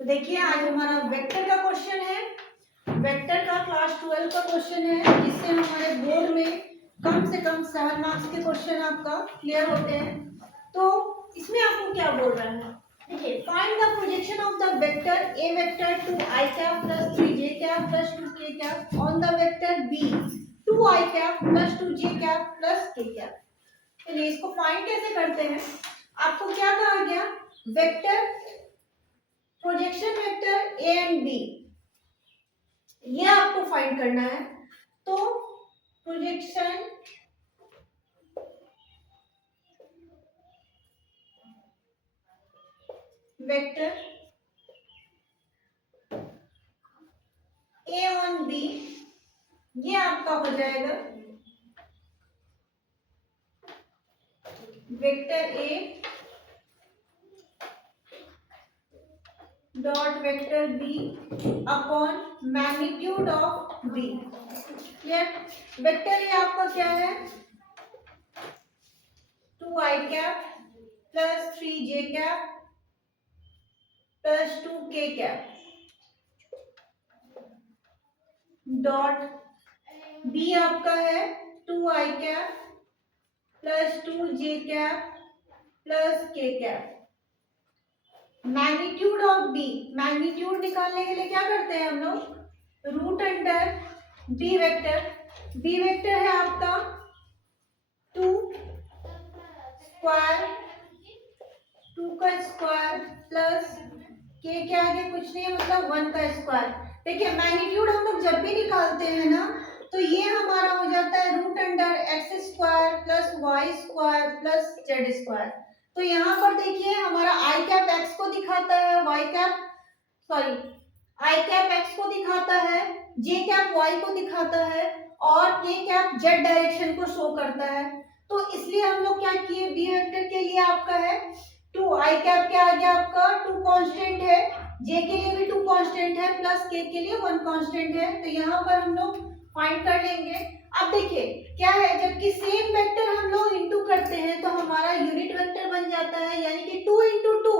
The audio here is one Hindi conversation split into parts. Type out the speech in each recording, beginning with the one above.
तो देखिए आज हमारा वेक्टर का क्वेश्चन है। वेक्टर का क्लास 12 का क्वेश्चन है, जिससे हमारे बोर्ड में कम से कम 7 मार्क्स के क्वेश्चन आपका क्लियर होते हैं। तो इसमें आपको क्या बोल रहा है, देखिए find the projection of the vector A vector two I cap plus 3j cap plus 2k cap on the vector B 2i cap plus 2j cap plus k cap. चलिए इसको फाइंड कैसे करते हैं। आपको क्या कहा गया, vector projection vector A and B, ये आपको फाइंड करना है। तो projection vector A on B, ये आपका हो जाएगा vector A dot vector B upon magnitude of B. Clear. Vector A आपका क्या है, 2i cap plus 3j cap plus 2k cap dot B आपका है 2i cap plus 2j cap plus k cap. Magnitude of B, magnitude निकालने के लिए क्या करते हैं हम लोग, root under B vector. B vector है आपका 2 स्क्वायर, 2 का स्क्वायर प्लस के के आगे कुछ नहीं है, मतलब 1 का स्क्वायर। देखिए मैग्नीट्यूड हम लोग जब भी निकालते हैं ना, तो ये हमारा हो जाता है root under X square plus Y square plus Z square. तो यहाँ पर देखिए हमारा आई कैप एक्स को दिखाता है, Y cap sorry I cap X को दिखाता है, जे कैप वाई को दिखाता है और के कैप जेड डायरेक्शन को शो करता है। तो इसलिए हम लोग क्या किए, बी वेक्टर के लिए आपका है 2 आई कैप के आगे आपका 2 कांस्टेंट है, जे के लिए भी 2 कांस्टेंट है प्लस के लिए 1 कांस्टेंट है। तो यहाँ पर हम लोग फाइंड कर लेंगे। अब देखिए क्या है, जबकि सेम वेक्टर हम लोग इंटू करते हैं तो हमारा यूनिट वेक्टर बन जाता है, यानी कि 2 इंटू 2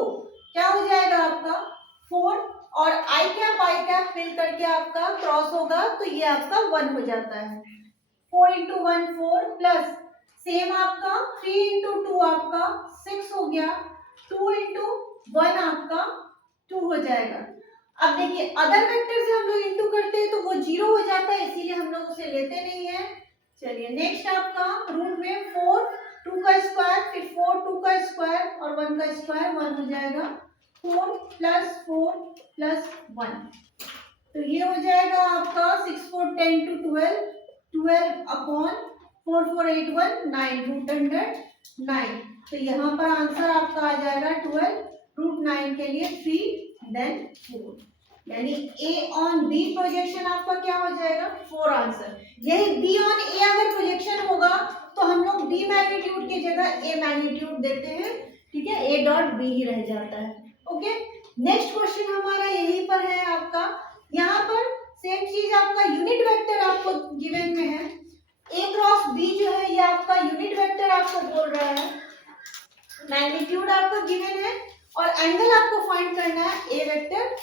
क्या हो जाएगा आपका 4, और आई कैप फिल करके आपका क्रॉस होगा तो ये आपका 1 हो जाता है। 4 इंटू 1 4 प्लस सेम आपका 3 इंटू 2 आपका 6 हो गया, 2 इंटू 1 आपका 2 हो जाएगा। अब देखिए अदर वेक्टर से हम लोग इंटू करते हैं तो वो 0 हो जाता है, इसीलिए हम लोग उसे लेते नहीं है। चलिए नेक्स्ट आपका रूट में 4 2 का स्क्वायर, फिर 4 2 का स्क्वायर और 1 का स्क्वायर 1 हो जाएगा, 4 प्लस 1। तो ये हो जाएगा आपका 6 4 10 to 12 12 अपॉन 4 4 8 1 9 रूट अंडर 9। तो यहाँ पर आंसर आपका आ जाएगा 12, रूट 9 के लिए 3 देन 4, यानी ए ऑन बी प्रोजेक्शन आपका क्या हो जाएगा 4 आंसर। यही बी ऑन ए अगर प्रोजेक्शन होगा तो हम लोग बी मैग्नीट्यूड की जगह ए मैग्नीट्यूड देते हैं, ठीक है, ए डॉट बी ही रह जाता है। ओके, नेक्स्ट क्वेश्चन हमारा यहीं पर है आपका। यहाँ पर सेम चीज आपका यूनिट वेक्टर आपको गिवन में है, ए क्रॉस बी जो है ये आपका यूनिट वेक्टर आपको बोल रहा है, मैग्नीट्यूड आपको गिवन है और एंगल आपको फाइंड करना है A vector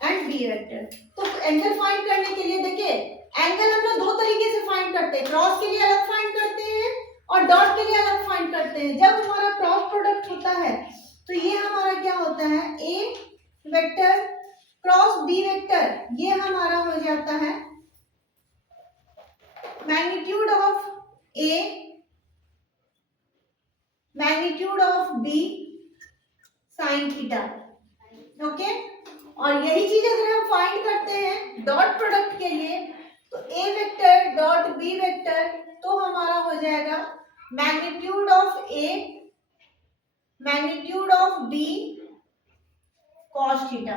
and B vector. तो एंगल फाइंड करने के लिए देखिए एंगल हम लोग 2 तरीके से फाइंड करते हैं, क्रॉस के लिए अलग फाइंड करते हैं और डॉट के लिए अलग फाइंड करते हैं। जब हमारा क्रॉस प्रोडक्ट होता है तो ये हमारा क्या होता है, A vector cross B vector, ये हमारा हो जाता है magnitude of A magnitude of B sine theta. Okay, और यही चीज अगर हम फाइंड करते हैं डॉट प्रोडक्ट के लिए तो A vector dot B vector, तो हमारा हो जाएगा magnitude of A magnitude of B cos theta.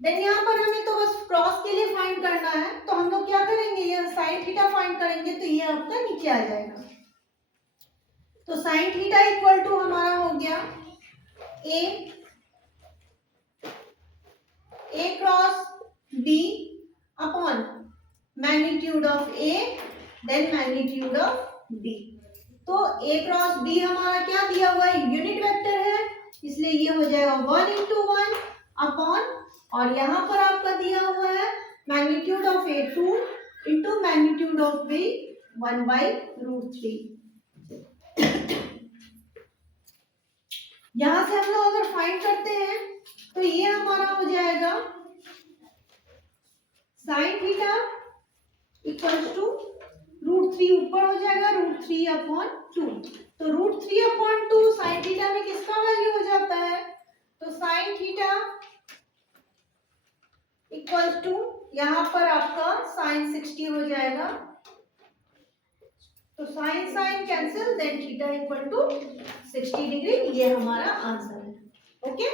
Then यहाँ पर हमें तो बस क्रॉस के लिए फाइंड करना है, तो हम लोग क्या करेंगे, ये साइन थीटा फाइंड करेंगे तो ये आपका नीचे आ जाएगा। तो साइन थीटा इक्वल टू हमारा हो गया A cross B upon magnitude of A then magnitude of B. तो ए क्रॉस बी हमारा क्या दिया हुआ है, यूनिट वेक्टर है, इसलिए ये हो जाएगा 1 इंटू 1 अपॉन, और यहाँ पर आपका दिया हुआ है magnitude of A 2 into magnitude of B 1/√3। यहां से हम लोग अगर फाइंड करते हैं तो ये हमारा हो जाएगा साइन थीटा इक्वल्स टू √3, ऊपर हो जाएगा √3/2। तो √3/2 साइन थीटा में किसका वैल्यू हो जाता है? तो साइन थीटा इक्वल्स टू यहाँ पर आपका साइन 60 हो जाएगा। तो sine sine cancel, then theta equal to 60 degree. ये हमारा आंसर है। ओके।